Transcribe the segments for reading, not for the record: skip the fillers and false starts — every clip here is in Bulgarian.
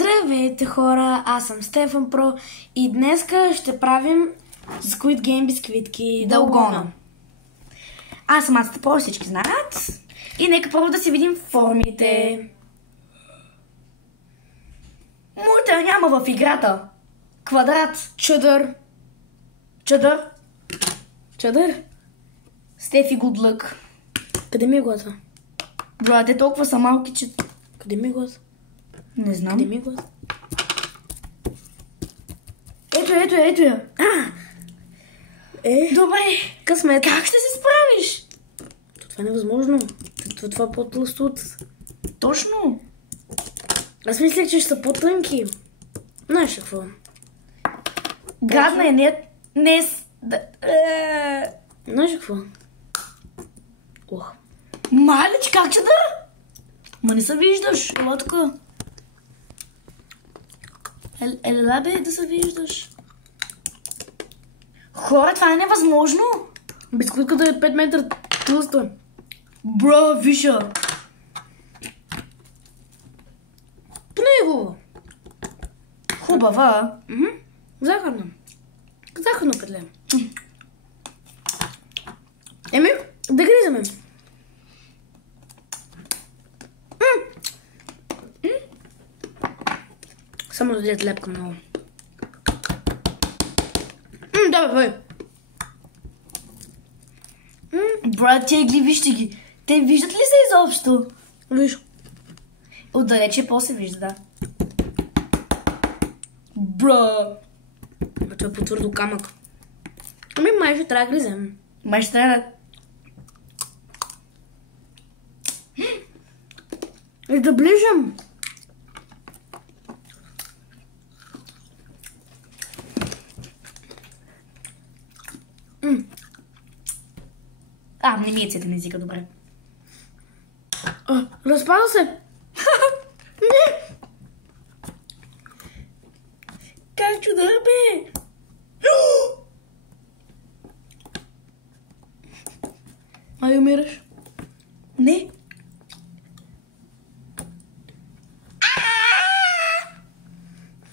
Здравейте хора, аз съм Стефан Про и днеска ще правим Squid Game бисквитки Далгона. Аз съм Ацата Про, всички знаят. И нека първо да си видим формите. Мутър няма в играта. Квадрат. Чадър. Чадър. Чадър? Стефи Гудлък. Къде ми е гласа? Бро, те толкова са малки, че... Къде ми е гласа? Не знам. Къде ми е гласа? Ето я. Добре. Късмет. Как ще се справиш? Това е невъзможно. Това е по-тлъсто от... Точно. Аз мислех, че ще са по-тънки. Знаеш какво? Гадна е, не... Знаеш какво? Ох. Малич, как че да? Ма не се виждаш. Ела тук. Ела бе, да се виждаш. Хора, това е невъзможно. Бисквитката е 5 метра тлъста. Бро, виша. Поне е хубаво. Хубава. Захарно. Захарно петле. Еми, да гризаме. Само да дадат лепка много. Давай. Брат, тия ги, вижте ги. Те виждат ли се изобщо? Виж. Отдалече по-се вижда, да. Бро. Това е по-твърдо камък. Ами май ще трябва да гризем. Май ще трябва И да ближам. Не ми е цветен езика, добре. Разпада се. Не. Как чудър, бе? Ай, умираш. Не.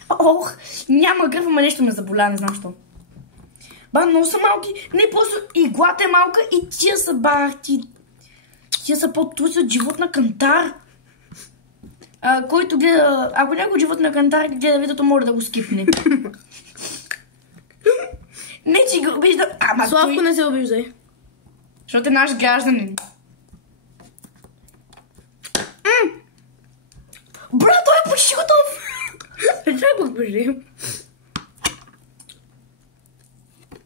Ох, няма кръв, ама нещо ме заболя, не знам що. Ба, много са малки. Не, просто иглата е малка и тия са бахти. Тия са по-туси от живот на кантар. Който гледа... Ако някой живот на кантар гледа видеото, може да го скипне. Не, че го обижда... Славко, не се обиждай. Защото е наш гражданин. Бра, той е почти готов! Чай го кажи.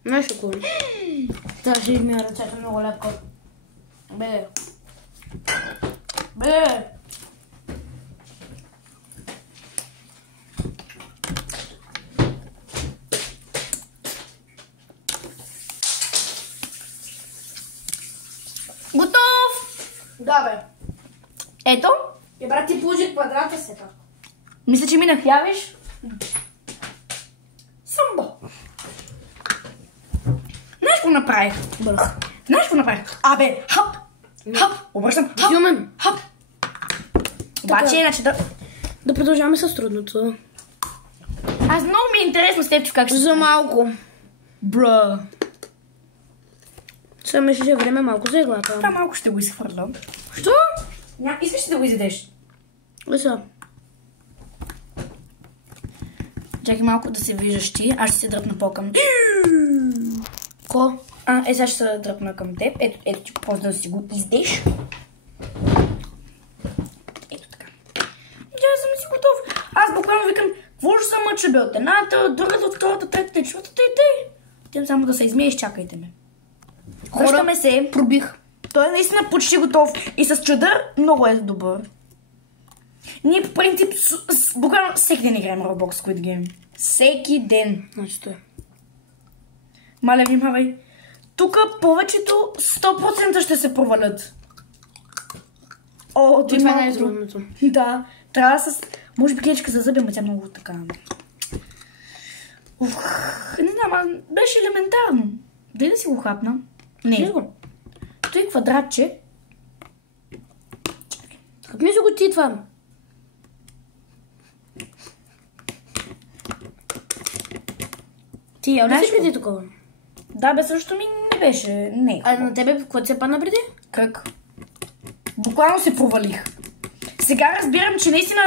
Знаеш какво? Това ще ми е ръцете много лепко. Бе. Готов! Да, бе. Ето. Брат, ти положи квадрата се така. Мисля, че ми нахлявиш. Самбо. Знаеш какво направих? Бърх. Знаеш какво направих? Хап! Обръщам. Хап! Обаче, иначе Да продължаваме с трудното. Аз много ми е интересно с теб, как ще... За малко. Бра. Сега мисля, че е време малко за иглата. Това малко ще го изхвърлям. Що? Искаш ли да го изядеш? Леса. Чакай малко да се виждаш ти. Аз ще се дръпна по-към... Ко? Сега ще се дръпна към теб. Ето ти просто да си го издеш. Ето така. Я съм си готов. Аз буквално викам, какво ще се мъча бе от едната, от другата, от втората, третата, четвъртата и тъй. Тем само да се измиеш, чакайте ме. Връщаме се. Пробих. Той е наистина почти готов. И с чадър много е добър. Ние по принцип буквално всеки ден играем Roblox Squid Game. Всеки ден. Значи той. Маля, внимавай. Тук повечето 100% ще се провалят. О, Това не е трудното. Да. Трябва с... Може би клечка за зъби, но тя много така... Не знам, беше елементарно. Дай да си го хапна. Не. Той квадратче. Как ми си го ти това? Ти ял ли си Знаеш преди такова? Да, бе, също ми не беше. Не. А на тебе какво ти се падна преди? Как? Буквално се провалих. Сега разбирам, че наистина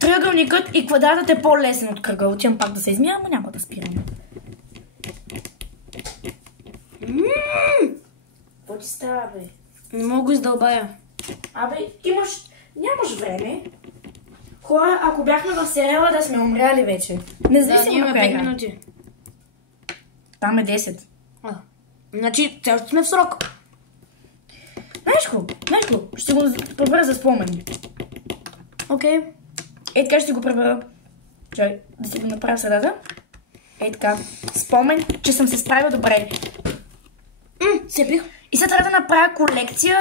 триъгълникът и квадратът е по-лесен от кръга. Отивам пак да се измия, но няма да спирам. Какво ти става, бе? Не мога го издълбая. Абе, нямаш време. Хора, ако бяхме в сериала, да сме умряли вече. Да, Независимо ние на имаме коя 5 игра. минути. Там е 10. Значи, цял сме в срок. Знаеш го? Ще го пребера за спомен. Окей. Ей така ще го пребера. Чай, да си го направя средата. Ей така. Спомен, че съм се справила добре. Сепих. И сега трябва да направя колекция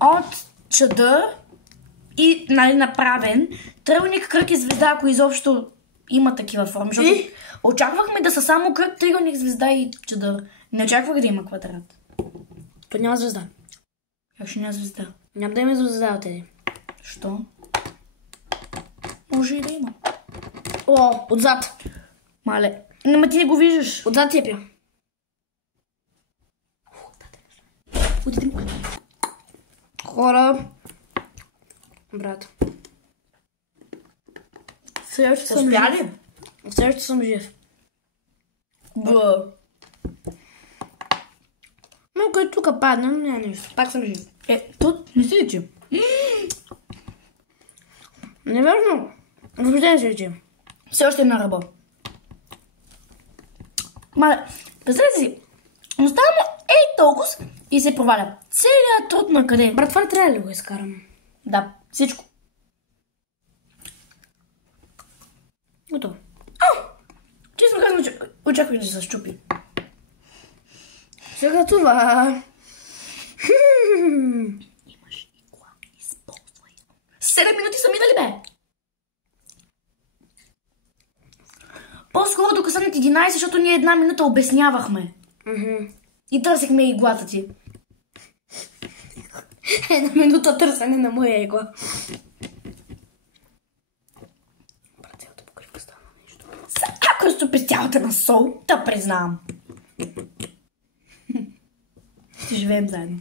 от чадър и направен триъгълник, кръг и звезда, ако изобщо има такива форми. Защото очаквахме да са само кръг, триъгълник, звезда и чадър. Не очаквах да има квадрат. То няма звезда. Как ще няма звезда? Няма да има звезда от тебе. Що? Може и да има. О, отзад. Мале. Ма ти не го виждаш. Отзад Сепя. Хора. Брат. Сега ще съм Успя жив. ли? Все още съм жив. Б. Но като тук падна, няма нищо. Пак съм жив. Тут не си личи. Невярно. Въобще не се личи. Все още е на ръба. Мале, представете си, остава му толкова и се проваля. Целият труд на къде? Брат, това не трябва ли го изкарам? Да, всичко. Готово. Честно казвам, очаквах да се щупи. Сега това. Имаш игла, използвай. 7 минути са минали, бе! По-скоро докато станат 11, защото ние 1 минута обяснявахме. И търсихме иглата ти. 1 минута търсене на моя игла. Брат, цялата покривка стана нещо. Ако стопи цялата на сол, да признавам. Ще живеем заедно.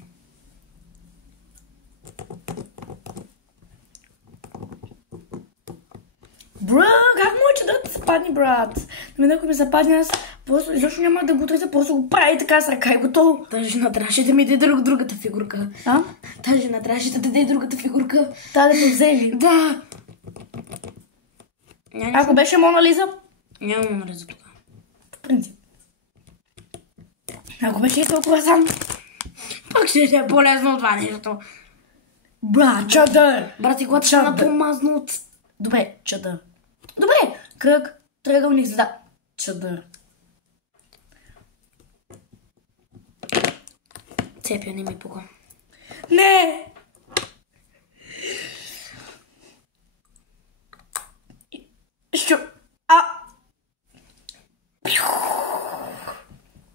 Бра, как може да се падне, брат? Мен ако ми западне, аз просто изобщо няма да го търся, просто го прави така с ръка и готово. Тази жена трябваше да ми даде другата фигурка. А? Тази жена трябваше да даде другата фигурка. Да те взели. Да. Ако беше Мона Лиза? Няма Мона Лиза тук. По принцип. Ако беше и толкова сам. Пак ще е по-лесно от това нещо. Бра, чадър! Брат, иглата ще на по-мазно от... Добре, чадър. Добре, кръг, триъгълник, звезда. Чадър. Цепя, не ми пука. Не!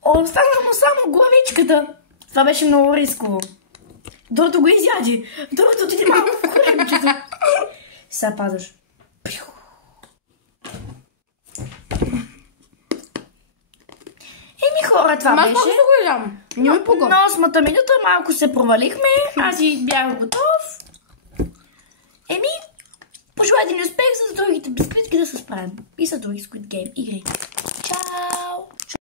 Остана му само главичката. Това беше много рисково. Другото го изяди. Другото ти малко в коремчето. Сега падаш. Еми хора, това беше. Аз пак ще го ядам. Не ми пука. На 8-та минута малко се провалихме. Аз си бях готов. Еми, пожелайте ни успех с другите бисквитки да се справим. И с други Squid Game игри.